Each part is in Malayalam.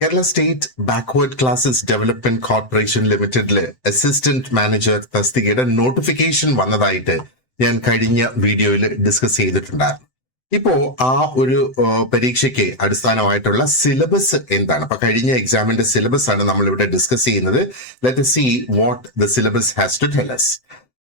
Kerala state backward classes development corporation ലിമിറ്റഡില് അസിസ്റ്റന്റ് മാനേജർ തസ്തികയുടെ നോട്ടിഫിക്കേഷൻ വന്നതായിട്ട് ഞാൻ കഴിഞ്ഞ വീഡിയോയിൽ ഡിസ്കസ് ചെയ്തിട്ടുണ്ടായിരുന്നു. ഇപ്പോ ആ ഒരു പരീക്ഷയ്ക്ക് അടിസ്ഥാനമായിട്ടുള്ള സിലബസ് എന്താണ്? അപ്പൊ കഴിഞ്ഞ എക്സാമിന്റെ സിലബസ് ആണ് നമ്മൾ ഇവിടെ ഡിസ്കസ് ചെയ്യുന്നത്. Let us see what the syllabus has to tell us.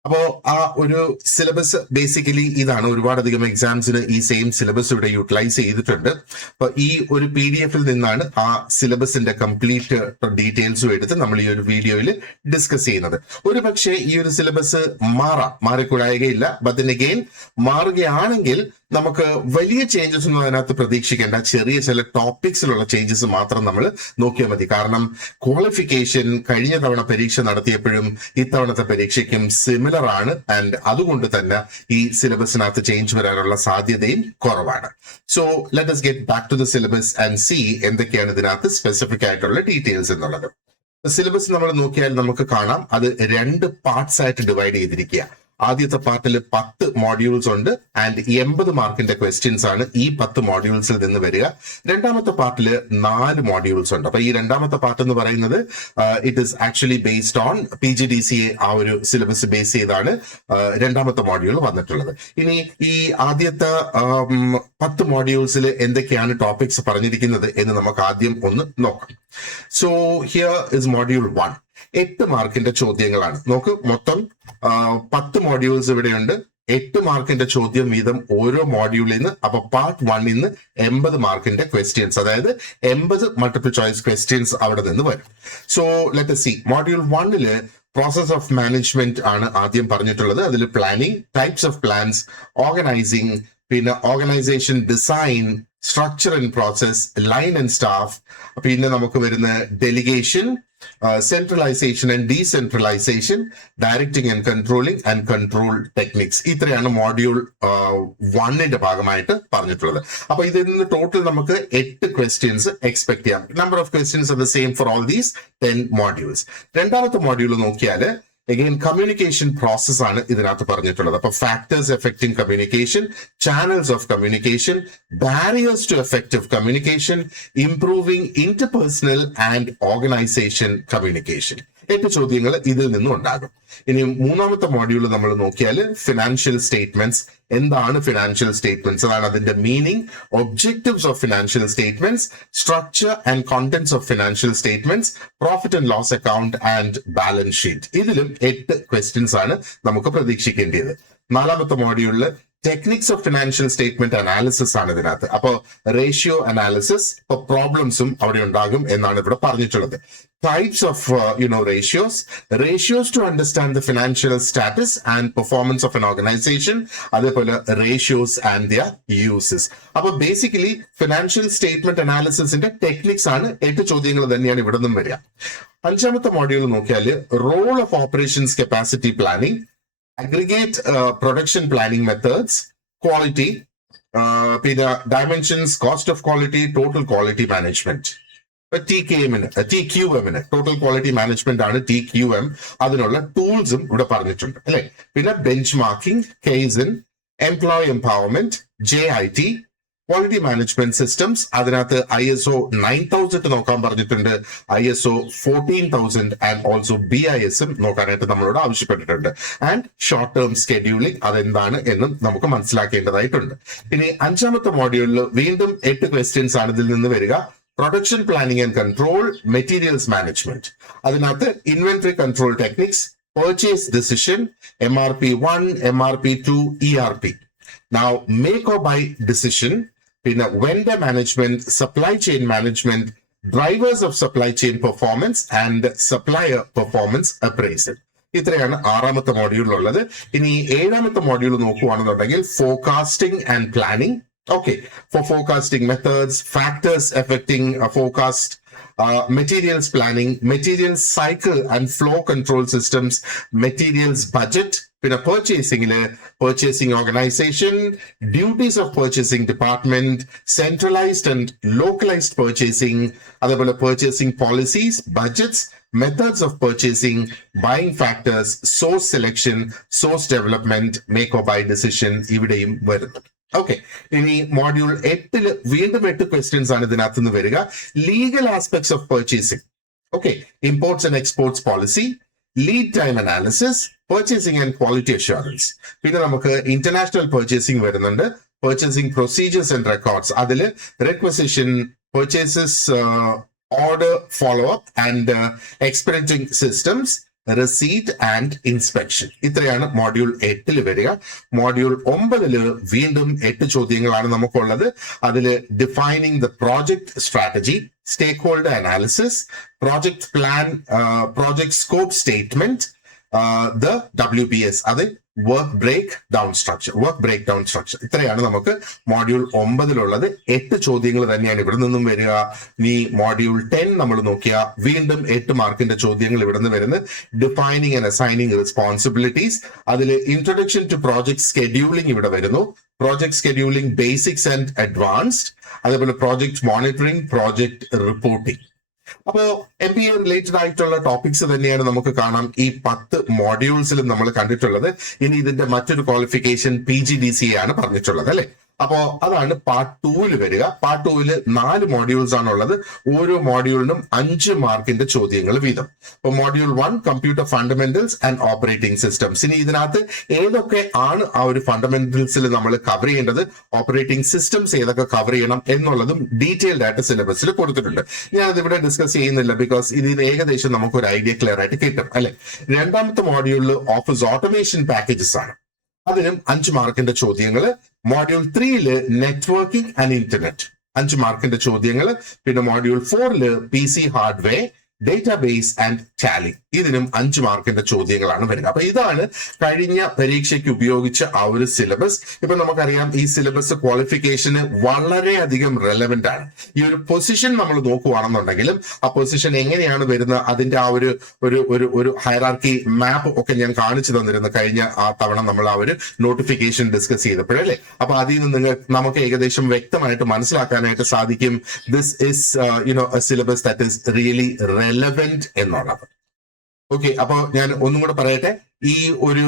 അപ്പോ ആ ഒരു സിലബസ് ബേസിക്കലി ഇതാണ്. ഒരുപാടധികം എക്സാംസിന് ഈ സെയിം സിലബസ് ഇവിടെ യൂട്ടിലൈസ് ചെയ്തിട്ടുണ്ട്. അപ്പൊ ഈ ഒരു PDF നിന്നാണ് ആ സിലബസിന്റെ കംപ്ലീറ്റ് ഡീറ്റെയിൽസും എടുത്ത് നമ്മൾ ഈ ഒരു വീഡിയോയിൽ ഡിസ്കസ് ചെയ്യുന്നത്. ഒരു പക്ഷേ ഈ ഒരു സിലബസ് മാറിക്കൂടായികയില്ല. ബട്ട് ദെൻ അഗെയിൻ മാറുകയാണെങ്കിൽ നമുക്ക് വലിയ ചേഞ്ചസ് ഒന്നും അതിനകത്ത് പ്രതീക്ഷിക്കേണ്ട. ചെറിയ ചില ടോപ്പിക്സിലുള്ള ചേഞ്ചസ് മാത്രം നമ്മൾ നോക്കിയാൽ മതി. കാരണം ക്വാളിഫിക്കേഷൻ കഴിഞ്ഞ തവണ പരീക്ഷ നടത്തിയപ്പോഴും ഇത്തവണത്തെ പരീക്ഷയ്ക്കും സിമിലർ ആണ്. ആൻഡ് അതുകൊണ്ട് തന്നെ ഈ സിലബസിനകത്ത് ചേഞ്ച് വരാനുള്ള സാധ്യതയും കുറവാണ്. So let us get back to the syllabus and see എന്തൊക്കെയാണ് ഇതിനകത്ത് സ്പെസിഫിക് ആയിട്ടുള്ള ഡീറ്റെയിൽസ് എന്നുള്ളത്. സിലബസ് നമ്മൾ നോക്കിയാൽ നമുക്ക് കാണാം അത് 2 പാർട്സ് ആയിട്ട് ഡിവൈഡ് ചെയ്തിരിക്കുക. ആദ്യത്തെ പാർട്ടിൽ 10 മോഡ്യൂൾസ് ഉണ്ട് ആൻഡ് 80 മാർക്കിന്റെ ക്വസ്റ്റ്യൻസ് ആണ് ഈ 10 മോഡ്യൂൾസിൽ നിന്ന് വരിക. രണ്ടാമത്തെ പാർട്ടിൽ 4 മോഡ്യൂൾസ് ഉണ്ട്. അപ്പൊ ഈ രണ്ടാമത്തെ പാർട്ട് എന്ന് പറയുന്നത് it is actually based on PGDCA ആ ഒരു സിലബസ് ബേസ് ചെയ്താണ് രണ്ടാമത്തെ മോഡ്യൂൾ വന്നിട്ടുള്ളത്. ഇനി ഈ ആദ്യത്തെ 10 മോഡ്യൂൾസിൽ എന്തൊക്കെയാണ് ടോപ്പിക്സ് പറഞ്ഞിരിക്കുന്നത് എന്ന് നമുക്ക് ആദ്യം ഒന്ന് നോക്കാം. So here is module 1. 8 മാർക്കിന്റെ ചോദ്യങ്ങളാണ്. നോക്ക്, മൊത്തം 10 മോഡ്യൂൾസ് ഇവിടെയുണ്ട്. 8 മാർക്കിന്റെ ചോദ്യം വീതം ഓരോ മോഡ്യൂളിൽ നിന്ന്. അപ്പൊ പാർട്ട് 1 നിന്ന് 80 മാർക്കിന്റെ ക്വസ്റ്റ്യൻസ്, അതായത് 80 മൾട്ടിപ്പിൾ ചോയ്സ് ക്വസ്റ്റ്യൻസ് അവിടെ നിന്ന് വരും. So let us see. Module 1 process of management ആണ് ആദ്യം പറഞ്ഞിട്ടുള്ളത്. അതിൽ planning, types of plans, organising, പിന്നെ organisation design, structure and process, line and staff, പിന്നെ നമുക്ക് വരുന്ന delegation, centralisation and decentralisation, directing and controlling and control techniques. ഇത്രയാണ് മോഡ്യൂൾ 1ന്റെ ഭാഗമായിട്ട് പറഞ്ഞിട്ടുള്ളത്. അപ്പൊ ഇതിൽ നിന്ന് ടോട്ടൽ നമുക്ക് 8 ക്വസ്റ്റ്യൻസ് എക്സ്പെക്ട് ചെയ്യാം. Number of questions are the same for all these 10 modules. രണ്ടാമത്തെ മോഡ്യൂൾ നോക്കിയാൽ again കമ്മ്യൂണിക്കേഷൻ പ്രോസസ് ആണ് ഇതിനകത്ത് പറഞ്ഞിട്ടുള്ളത്. അപ്പൊ factors affecting communication, channels of communication, barriers to effective communication, improving interpersonal and organisation communication. 8 ചോദ്യങ്ങൾ ഇതിൽ നിന്നും ഉണ്ടാകും. ഇനി മൂന്നാമത്തെ മോഡ്യൂൾ നമ്മൾ നോക്കിയാൽ ഫിനാൻഷ്യൽ സ്റ്റേറ്റ്മെന്റ്സ്. എന്താണ് ഫിനാൻഷ്യൽ സ്റ്റേറ്റ്മെന്റ്സ്, അതാണ് അതിന്റെ meaning, objectives of financial statements, structure and contents of financial statements, profit and loss account and balance sheet. ഇതിലും 8 ക്വസ്റ്റ്യൻസ് ആണ് നമുക്ക് പ്രതീക്ഷിക്കേണ്ടത്. നാലാമത്തെ മോഡ്യൂളിൽ techniques of financial statement analysis ആണ് ഇതിനകത്ത്. അപ്പോ റേഷ്യോ അനാലിസിസ്, ഇപ്പൊ പ്രോബ്ലംസും അവിടെ ഉണ്ടാകും എന്നാണ് ഇവിടെ പറഞ്ഞിട്ടുള്ളത്. Types of ratios to understand the financial status and performance of an organization, അതേപോലെ ratios and their uses. അപ്പൊ ബേസിക്കലി ഫിനാൻഷ്യൽ സ്റ്റേറ്റ്മെന്റ് അനാലിസിസിന്റെ ടെക്നിക്സ് ആണ് 8 ചോദ്യങ്ങൾ തന്നെയാണ് ഇവിടെ നിന്നും വരിക. അഞ്ചാമത്തെ മോഡ്യൂൾ നോക്കിയാൽ role of operations capacity planning, aggregate production planning methods, quality, പിന്നെ dimensions, cost of quality, total quality management. TQM total quality management ആണ് TQM. അതിനുള്ള ടൂൾസും ഇവിടെ പറഞ്ഞിട്ടുണ്ട് അല്ലെ. പിന്നെ benchmarking, kaizen, employee empowerment, JIT, quality management systems. അതിനകത്ത് ISO 9000 നോക്കാൻ പറഞ്ഞിട്ടുണ്ട്, ISO 14000 ആൻഡ് ഓൾസോ BIS നോക്കാനായിട്ട് നമ്മളോട് ആവശ്യപ്പെട്ടിട്ടുണ്ട്. ആൻഡ് ഷോർട്ട് ടേം സ്കെഡ്യൂളിംഗ് അതെന്താണ് എന്നും നമുക്ക് മനസ്സിലാക്കേണ്ടതായിട്ടുണ്ട്. ഇനി അഞ്ചാമത്തെ മോഡ്യൂളിൽ വീണ്ടും 8 ക്വസ്റ്റ്യൻസ് ആണ് ഇതിൽ നിന്ന് വരിക. Production planning and control, materials management. അതിനകത്ത് inventory control techniques, purchase decision, MRP1, MRP2, ERP. Now make or buy decision, പിന്നെ vendor management, supply chain management, drivers of supply chain performance and supplier performance appraisal. ഇത്രയാണ് ആറാമത്തെ മോഡ്യൂളിലുള്ളത്. ഇനി ഏഴാമത്തെ മോഡ്യൂൾ നോക്കുകയാണെന്നുണ്ടെങ്കിൽ forecasting and planning. Okay, for forecasting methods, factors affecting forecast, materials planning, materials cycle and flow control systems, materials budget, പിന്നെ purchasing organization, duties of purchasing department, centralized and localized purchasing, അതേപോലെ purchasing policies, budgets, methods of purchasing, buying factors, source selection, source development, make or buy decision ഇവിടെയും വരുന്നു. ഓക്കെ, ഇനി മോഡ്യൂൾ 8 വീണ്ടും 8 ക്വസ്റ്റ്യൻസ് ആണ് ഇതിനകത്ത് നിന്ന് വരിക. Legal aspects of purchasing, okay, imports and exports policy, lead time analysis, purchasing and quality assurance. പിന്നെ നമുക്ക് ഇന്റർനാഷണൽ പർച്ചേസിംഗ് വരുന്നുണ്ട്, പർച്ചേസിംഗ് പ്രൊസീജിയേഴ്സ് ആൻഡ് റെക്കോർഡ്സ്, അതിൽ requisition, purchases order follow up and expediting systems, receipt and inspection. ഇത്രയാണ് മോഡ്യൂൾ 8 വരിക. മോഡ്യൂൾ 9 വീണ്ടും 8 ചോദ്യങ്ങളാണ് നമുക്കുള്ളത്. അതിൽ defining the project strategy, stakeholder analysis, project plan, project scope statement, the WBS, അത് വർക്ക് ബ്രേക്ക് ഡൗൺ സ്ട്രക്ചർ. ഇത്രയാണ് നമുക്ക് മോഡ്യൂൾ 9 8 ചോദ്യങ്ങൾ തന്നെയാണ് ഇവിടെ നിന്നും വരിക. ഇനി മോഡ്യൂൾ 10 നമ്മൾ നോക്കിയാൽ വീണ്ടും 8 മാർക്കിന്റെ ചോദ്യങ്ങൾ ഇവിടെ നിന്ന് വരുന്നത്. ഡിഫൈനിങ് ആൻഡ് അസൈനിങ് റെസ്പോൺസിബിലിറ്റീസ്, അതിൽ ഇൻട്രൊഡക്ഷൻ ടു പ്രോജക്ട് സ്കെഡ്യൂളിംഗ് ഇവിടെ വരുന്നു, project scheduling basics and advanced, അതേപോലെ പ്രോജക്ട് മോണിറ്ററിംഗ്, പ്രോജക്ട് റിപ്പോർട്ടിംഗ്. അപ്പോ MBA റിലേറ്റഡ് ആയിട്ടുള്ള ടോപ്പിക്സ് തന്നെയാണ് നമുക്ക് കാണാം ഈ 10 മോഡ്യൂൾസിലും നമ്മൾ കണ്ടിട്ടുള്ളത്. ഇനി ഇതിന്റെ മറ്റൊരു ക്വാളിഫിക്കേഷൻ PGDCA ആണ് പറഞ്ഞിട്ടുള്ളത്, അല്ലെ? അപ്പോ അതാണ് പാർട്ട് 2 വരിക. പാർട്ട് 2 4 മോഡ്യൂൾസ് ആണുള്ളത്. ഓരോ മോഡ്യൂളിനും 5 മാർക്കിന്റെ ചോദ്യങ്ങൾ വീതം. അപ്പൊ module 1 computer fundamentals and operating systems. ഇനി ഇതിനകത്ത് ഏതൊക്കെ ആണ് ആ ഒരു ഫണ്ടമെന്റൽസിൽ നമ്മൾ കവർ ചെയ്യേണ്ടത്, ഓപ്പറേറ്റിംഗ് സിസ്റ്റംസ് ഏതൊക്കെ കവർ ചെയ്യണം എന്നുള്ളതും ഡീറ്റെയിൽഡ് ആയിട്ട് സിലബസിൽ കൊടുത്തിട്ടുണ്ട്. ഞാനത് ഇവിടെ ഡിസ്കസ് ചെയ്യുന്നില്ല, ബിക്കോസ് ഇതിന് ഏകദേശം നമുക്കൊരു ഐഡിയ ക്ലിയർ ആയിട്ട് കിട്ടും, അല്ലെ? രണ്ടാമത്തെ മോഡ്യൂളിൽ ഓഫീസ് ഓട്ടോമേഷൻ പാക്കേജസ് ആണ്, അതിനും 5 മാർക്കിന്റെ ചോദ്യങ്ങൾ. മോഡ്യൂൾ 3 നെറ്റ്വർക്കിംഗ് ആൻഡ് ഇന്റർനെറ്റ്, 5 മാർക്കിന്റെ ചോദ്യങ്ങൾ. പിന്നെ module 4 PC hardware, database and Tally, ഇതിനും 5 മാർക്കിന്റെ ചോദ്യങ്ങളാണ് വരുന്നത്. അപ്പൊ ഇതാണ് കഴിഞ്ഞ പരീക്ഷയ്ക്ക് ഉപയോഗിച്ച ആ ഒരു സിലബസ്. ഇപ്പൊ നമുക്കറിയാം ഈ സിലബസ് ക്വാളിഫിക്കേഷന് വളരെയധികം റെലവെന്റ് ആണ്. ഈ ഒരു പൊസിഷൻ നമ്മൾ നോക്കുവാണെന്നുണ്ടെങ്കിലും ആ പൊസിഷൻ എങ്ങനെയാണ് വരുന്നത്, അതിന്റെ ആ ഒരു ഹയറാർക്കി മാപ്പ് ഒക്കെ ഞാൻ കാണിച്ചു തന്നിരുന്നു കഴിഞ്ഞ ആ തവണ നമ്മൾ ആ ഒരു നോട്ടിഫിക്കേഷൻ ഡിസ്കസ് ചെയ്തപ്പോഴല്ലേ. അപ്പൊ അതിൽ നിന്ന് നമുക്ക് ഏകദേശം വ്യക്തമായിട്ട് മനസ്സിലാക്കാനായിട്ട് സാധിക്കും this is A syllabus that is really relevant എന്നുള്ളത്. ഓക്കെ, അപ്പൊ ഞാൻ ഒന്നും കൂടെ പറയട്ടെ. ഈ ഒരു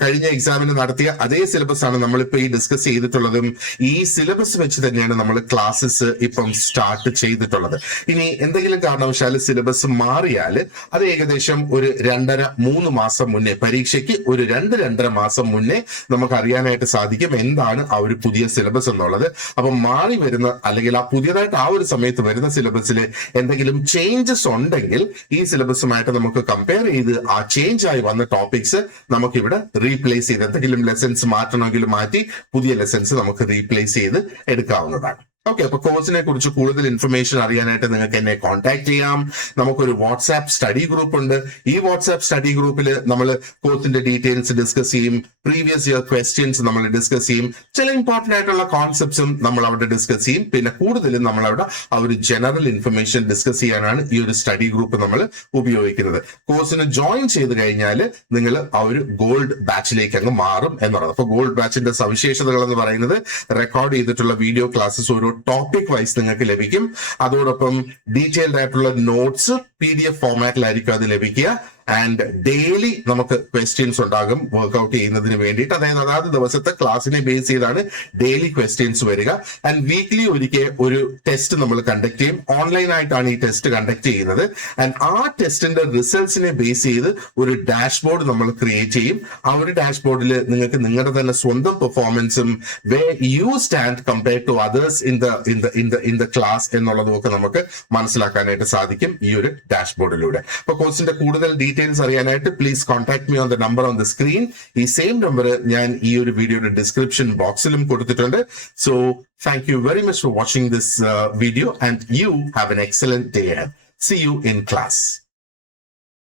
കഴിഞ്ഞ എക്സാമിന് നടത്തിയ അതേ സിലബസ് ആണ് നമ്മളിപ്പോ ഈ ഡിസ്കസ് ചെയ്തിട്ടുള്ളതും. ഈ സിലബസ് വെച്ച് തന്നെയാണ് നമ്മൾ ക്ലാസ്സസ് ഇപ്പം സ്റ്റാർട്ട് ചെയ്തിട്ടുള്ളത്. ഇനി എന്തെങ്കിലും കാരണവശാൽ സിലബസ് മാറിയാൽ അത് ഏകദേശം ഒരു 2.5-3 മാസം മുന്നേ, പരീക്ഷയ്ക്ക് ഒരു 2-2.5 മാസം മുന്നേ നമുക്ക് അറിയാനായിട്ട് സാധിക്കും എന്താണ് ആ ഒരു പുതിയ സിലബസ് എന്നുള്ളത്. അപ്പൊ മാറി വരുന്ന അല്ലെങ്കിൽ ആ പുതിയതായിട്ട് ആ ഒരു സമയത്ത് വരുന്ന സിലബസിൽ എന്തെങ്കിലും ചേഞ്ചസ് ഉണ്ടെങ്കിൽ ഈ സിലബസുമായിട്ട് നമുക്ക് കമ്പയർ ചെയ്ത് ആ ചേഞ്ച് ആയി വന്ന ടോപ്പിക്സ് നമുക്ക് ഇവിടെ റീപ്ലേസ് ചെയ്ത്, എന്തെങ്കിലും ലെസൺസ് മാറ്റണമെങ്കിൽ മാറ്റി പുതിയ ലെസൺസ് നമുക്ക് റീപ്ലേസ് ചെയ്ത് എടുക്കാവുന്നതാണ്. ഓക്കെ, അപ്പൊ കോഴ്സിനെ കുറിച്ച് കൂടുതൽ ഇൻഫർമേഷൻ അറിയാനായിട്ട് നിങ്ങൾക്ക് എന്നെ കോൺടാക്ട് ചെയ്യാം. നമുക്കൊരു വാട്സാപ്പ് സ്റ്റഡി ഗ്രൂപ്പ് ഉണ്ട്. ഈ വാട്സാപ്പ് സ്റ്റഡി ഗ്രൂപ്പിൽ നമ്മൾ കോഴ്സിന്റെ ഡീറ്റെയിൽസ് ഡിസ്കസ് ചെയ്യും, പ്രീവിയസ് ഇയർ ക്വസ്റ്റ്യൻസ് നമ്മൾ ഡിസ്കസ് ചെയ്യും, ചില ഇമ്പോർട്ടന്റ് ആയിട്ടുള്ള കോൺസെപ്റ്റ്സും നമ്മൾ അവിടെ ഡിസ്കസ് ചെയ്യും. പിന്നെ കൂടുതലും നമ്മൾ അവിടെ ആ ഒരു ജനറൽ ഇൻഫർമേഷൻ ഡിസ്കസ് ചെയ്യാനാണ് ഈ ഒരു സ്റ്റഡി ഗ്രൂപ്പ് നമ്മൾ ഉപയോഗിക്കുന്നത്. കോഴ്സിന് ജോയിൻ ചെയ്ത് കഴിഞ്ഞാൽ നിങ്ങൾ ആ ഒരു ഗോൾഡ് ബാച്ചിലേക്ക് അങ്ങ് മാറും എന്നുള്ളത്. അപ്പൊ ഗോൾഡ് ബാച്ചിന്റെ സവിശേഷതകൾ എന്ന് പറയുന്നത് റെക്കോർഡ് ചെയ്തിട്ടുള്ള വീഡിയോ ക്ലാസ്സസ് ഓരോ ടോപ്പിക് വൈസ് നിങ്ങൾക്ക് ലഭിക്കും. അതോടൊപ്പം ഡീറ്റെയിൽഡ് ആയിട്ടുള്ള നോട്ട്സ് PDF ഫോർമാറ്റിലായിരിക്കും അത് ലഭിക്കുക. ആൻഡ് ഡെയിലി നമുക്ക് ക്വസ്റ്റ്യൻസ് ഉണ്ടാകും വർക്ക്ഔട്ട് ചെയ്യുന്നതിന് വേണ്ടിയിട്ട്. അതായത് ദിവസത്തെ ക്ലാസ്സിനെ ബേസ് ചെയ്താണ് ഡെയിലി ക്വസ്റ്റ്യൻസ് വരിക. ആൻഡ് വീക്ക്ലി ഒരിക്കൽ ഒരു ടെസ്റ്റ് നമ്മൾ കണ്ടക്ട് ചെയ്യും. ഓൺലൈൻ ആയിട്ടാണ് ഈ ടെസ്റ്റ് കണ്ടക്ട് ചെയ്യുന്നത്. ആൻഡ് ആ ടെസ്റ്റിന്റെ റിസൾട്ട്സിനെ ബേസ് ചെയ്ത് ഒരു ഡാഷ്ബോർഡ് നമ്മൾ ക്രിയേറ്റ് ചെയ്യും. ആ ഒരു ഡാഷ്ബോർഡിൽ നിങ്ങൾക്ക് നിങ്ങളുടെ തന്നെ സ്വന്തം പെർഫോമൻസും where you stand compared to others in the class എന്നുള്ളതും ഒക്കെ നമുക്ക് മനസ്സിലാക്കാനായിട്ട് സാധിക്കും ഈ ഒരു ഡാഷ്ബോർഡിലൂടെ. അപ്പൊ കോഴ്സിന്റെ കൂടുതൽ ഡീറ്റെയിൽസ് അറിയാനായിട്ട് please contact me on the number on the screen. ഈ സെയിം നമ്പർ ഞാൻ ഈ ഒരു വീഡിയോയുടെ ഡിസ്ക്രിപ്ഷൻ ബോക്സിലും കൊടുത്തിട്ടുണ്ട്. So thank you very much for watching this video and you have an excellent day. See you in class.